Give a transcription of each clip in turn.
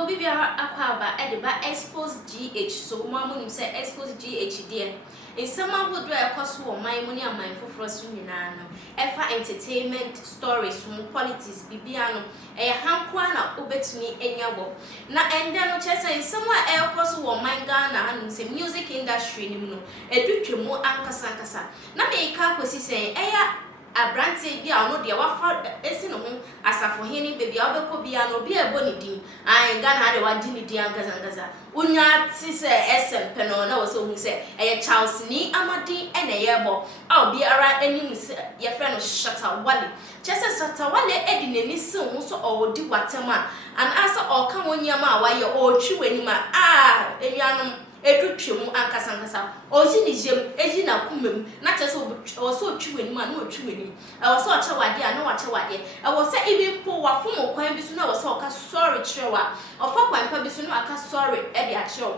Mebo bibi akwaba ediba Xposed GH so mamu nim say Xposed GH there. In some would do a cost for my money and my for sunyana. Efa entertainment stories from politics bibiano a hankwana ubet me enyabo. Na and then chesa somewhere else cost for my Ghana and say music industry no. E do mo ankasa. Na me ka kwesi say eya Abranti bia no de wafa esi no ho asafo hene baby obekọ bia no bia ebo ni din an Ghana ha de wadi ni din angaza unya ti se SM no na wo so hu se eye Charles ni amadi ene yebo a obi ara anim se ye friend no Shatta Wale chese Shatta Wale edi nani se hu so odi watema an asa o ka wonyama a waye o twi wani ma enuanom Edu Trøūble ankasa oji ni jem eji na kumem na chese o so twi wani ma na o twi wani o so ocha wade a na wache wade e wo se even po wa fom kwan bi so na wo se o ka sorry trewa o fa kwan pa bi so na aka sorry e de a trewa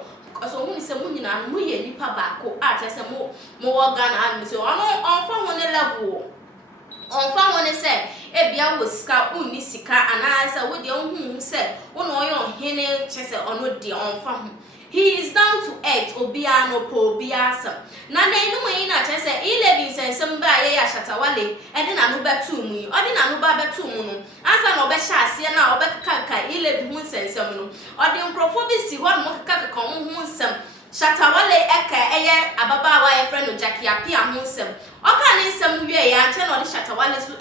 so hu ni se mu nyina mu ye nipa baako a chese mo wo Ghana an so ono on fa ho ne level on fa ho ne se e bia wo sika unni sika anasa wo de hu se wo no yo hene chese ono de on fa ho. He is down to earth, obiano po biasa. Na inu mwe ina chese ile binsense mba ye ya Shatta Wale edi na no betu mu odi na no ba betu mu no asa na obehya ase na obekaka ile binsense mu no odi nkrofo bi si ho no kaka kan mu nsem Shatta Wale eka eye ababa wa ye friend no Appiah mu nsem oka ne nsem wie ya nche na odi Shatta Wale so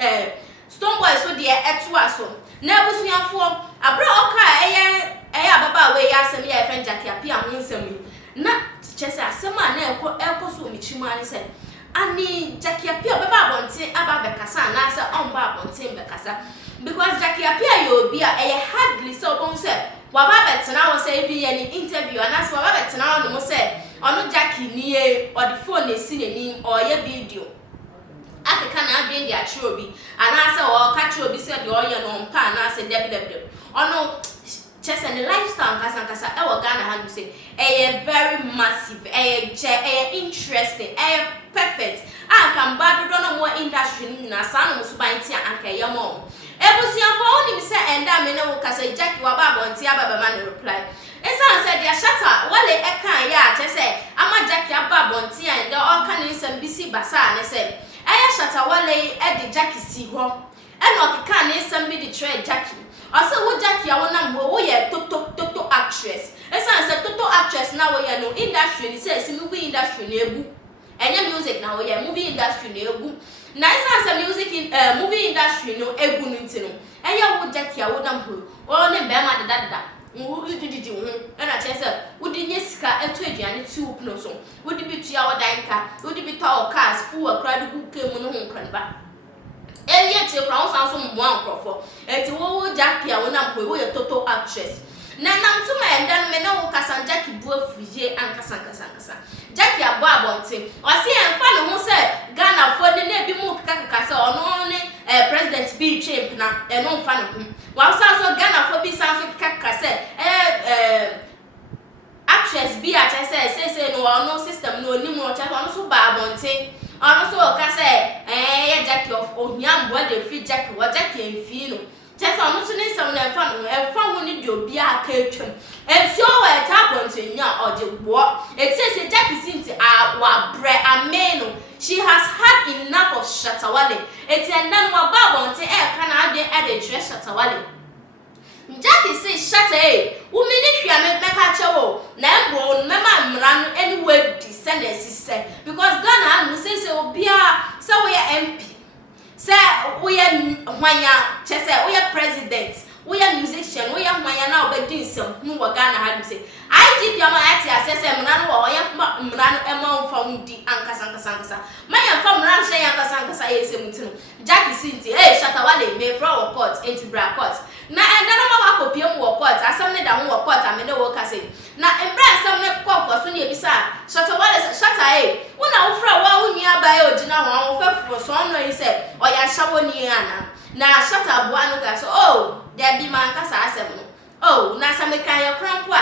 Stone Boy so de etu aso na ebusuafo abra oka eye ababa we ya asem ya friend Appiah mu nsem na chese asema na ekoso omichima ani se ani Appiah baba abonte aba bekasa na asa omba abonte bekasa because Appiah yo bi a hardly so bon se waba betena wo se bi ye ni interview and as waba betena no mo se onu Jackie ni e or the phone e si ni or ye video akeka na abi ndi a Trøūble and asa wo ka Trøūble se de o ye no mpa na asa deb onu chese the lifestyle kasa e wo Ghana ha say very massive interesting perfect can bad do no more industry ni na sa no so ban ti anka ye mo ebusiafo oni se enda me ne wo kasa Jackie wa ba bonti aba ma no reply esa say dia Shatta Wale e kan ya chese ama Jackie aba bonti and all kan ni sem bisi basa ne say Shatta Wale e di Jackie si ho e no kan ni sem bi di trade Jackie also wo Jackie a wona wo ye toto actress esa say toto actress na wo ye no industry ni say movie industry na egu enye music na wo ye movie industry na egu na esa say music movie industry no egu no ntino enye wo Jackie a wona ho o ne be ma dada wo didi ho na chese wo di nyesika eto aduane ti wo no so wo di bitua wo danka wo di bitwa cars fu akra de ku kemu no ho nkranba Eya chekwa on sanso mbo ankrofo enti wo Jackie a wona mpo wo ye toto actress na nam to ma enda me na wo kasa Jackie bu afuje ankasa Jackie abo abonte o se enfa no ho se Ghana fo de na bi mu kaka se ono ne president bi champ na no mfa no ho wa sanso Ghana fo bi sanso kaka se actress bi a chese no ono system no ni mu o cha ono so ba abonte ono so ka se ya Jackie of ohiambo de free Jackie wa Jackie enfi no chese ono so ni sam na enfa ho ni de obi aka etwam ensi o wa ta ponte nya ojegbo etese Jackie sinti wa bre ameno she has had enough of Shatta Wale etiendan wa babonte ka na ade tre Shatta Wale Jackie say Shatta wo me ni hwia me meka chewo na embro mema mra no anyway descendants say because Ghana no say obia say we MP say we hwanya chese we president we musician we hwanya na obedi nsem no wo Ghana ha say IGP ama ati asese mra no wo ye mra no ema mfa ndi ankasa manya mfa mra hye ankasa yesem ntino Jackie sinti Shatta Wale me from court enti bra court na enda no ma kopiem wo court asem ne da ho wo court amene wo ka say na embra asem ne kokko so ne ebisa Shatta Wale Shatta wona wo fra wa wo nua ba e ogina ho wo fa so no yi say o ya hyawo ni ana na Shatta abo anu ka so there be man ka sa asem no na asem ka ya krampo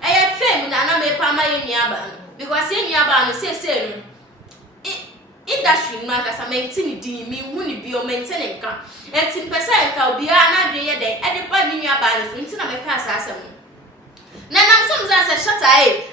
a fame na me pa ma ye nua ba because ye nua ba no say no industry no aka sa maintain di mi hu ni bi o maintain nka 80% nka obi a na dwe ye den e de pa ni nua ba no so nti na me ka sa asem some say Shatta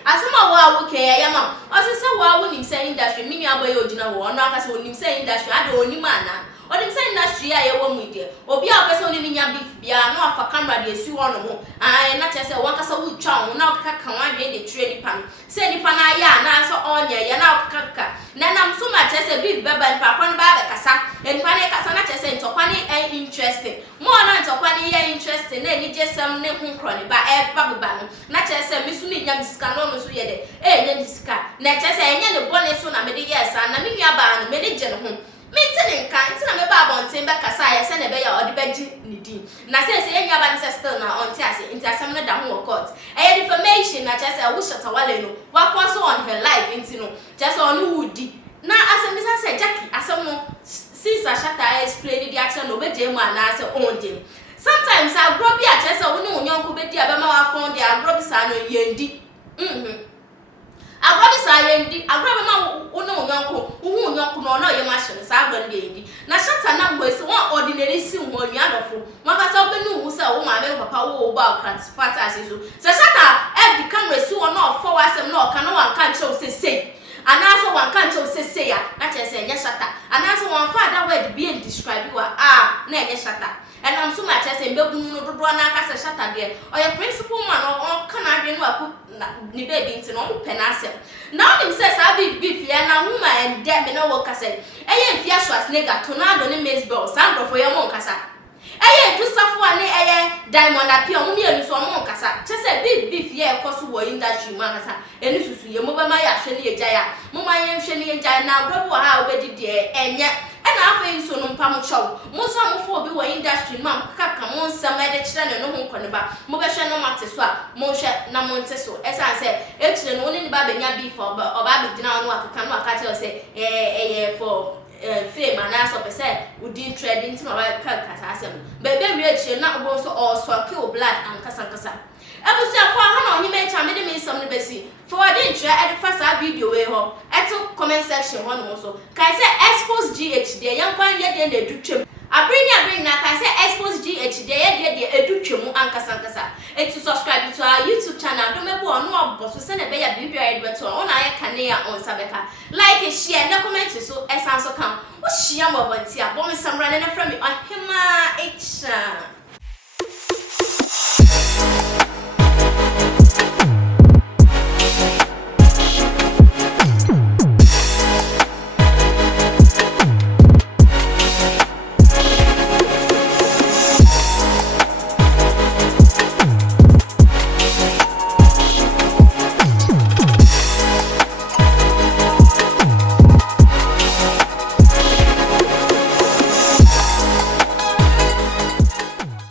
asema wa wo ke ya ma o se wa wo nim say industry mi nua boy ogina wo no aka se onim say industry ade onim ana onim say industry a ye wo mu de obi a pese oni nya beef bia no afa camera de esi wo no mo na che se won kasa wo twa wo na okaka kan wa de trade pan say nipa na ya na so onye ya na okaka na nam so ma che se beef beba nipa kwa no ba be kasa nipa ne kasa na che se ntokwa ne interesting mo na ntokwa ne ye interesting na ni je sam ne hu kro ne ba ba beba no na che se mi su ni nya bisika no no so ye de nya bisika na che se nya ne bone so na me de yes na me nua ba no me de je ne ho me tene kan tina me ba bonten be kasa ya se na be ya odi beji ni din na se nya ba ni se still na on ti ase inti asem no da ho court defamation na che se wo Shatta Wale no wa kwaso on her life inti no che se on wudi na asem bisa se Jackie asem no since Shatta explain the action no be je mu ana se on dem sometimes agro bi a che se wo ne onyanko be di abema wa fon de agro bi sa no yendi agro bi sa yendi agro be ma wo ne onyanko no na ye ma hye sa agro ne yendi na Shatta na boy se one ordinary si wo nuadofo mo ka sa be nu wo se wo ma me no papa wo ba fat as so se Shatta e di camera si wo na ofo wa sem na o ka na wan kan che wo se sei anaso wan kan che wo se sei ya na che se nya Shatta anaso wan fa that word be describe wa na nya Shatta and I'm so much as a baby no do na ka se Shatta de o your principal man o kana adwe no aku ni baby nti no mo penase now him says I beef ya na huma and dem na wo kasa eye mfia Schwarzenegger tornado ne baseball sandro for your mon kasa eye Joseph ane eye Diamond Appiah mo mienu so mon kasa che se beef ya ekoso wo industry man kasa eni susu ye mo ba ma ya hwe ne eja ya mo ma ye hwe ne eja na bro bo ha obedi de enye na afa so no mpa mo chaw mo so amofo obi wo industry ma kaka mo nsam e de kire ne no ho nkone ba mo be hwe no mate so a mo hwe na mo nte so esa se e kire no ni ba benya beef oba be gina no akaka no aka che se for fame and so pese udi trading tin oba kaka sa asem be we kire na obo so o so kill blood and kasa ebusi afọ ha na onye me cha me de me nsam ne besi forward intro e fa sa video we ho eto comment section ho no so kai se Xposed GH de yan kwan ye de na edutwem abring na kai se Xposed GH de ye de edutwem ankasa eto subscribe to our YouTube channel do me bo no oboso se na be ya bibia e beto on na ye kane ya on sabeka like share na comment so esan so kan wo share mo bonti a bo me samra na fra me ohema echa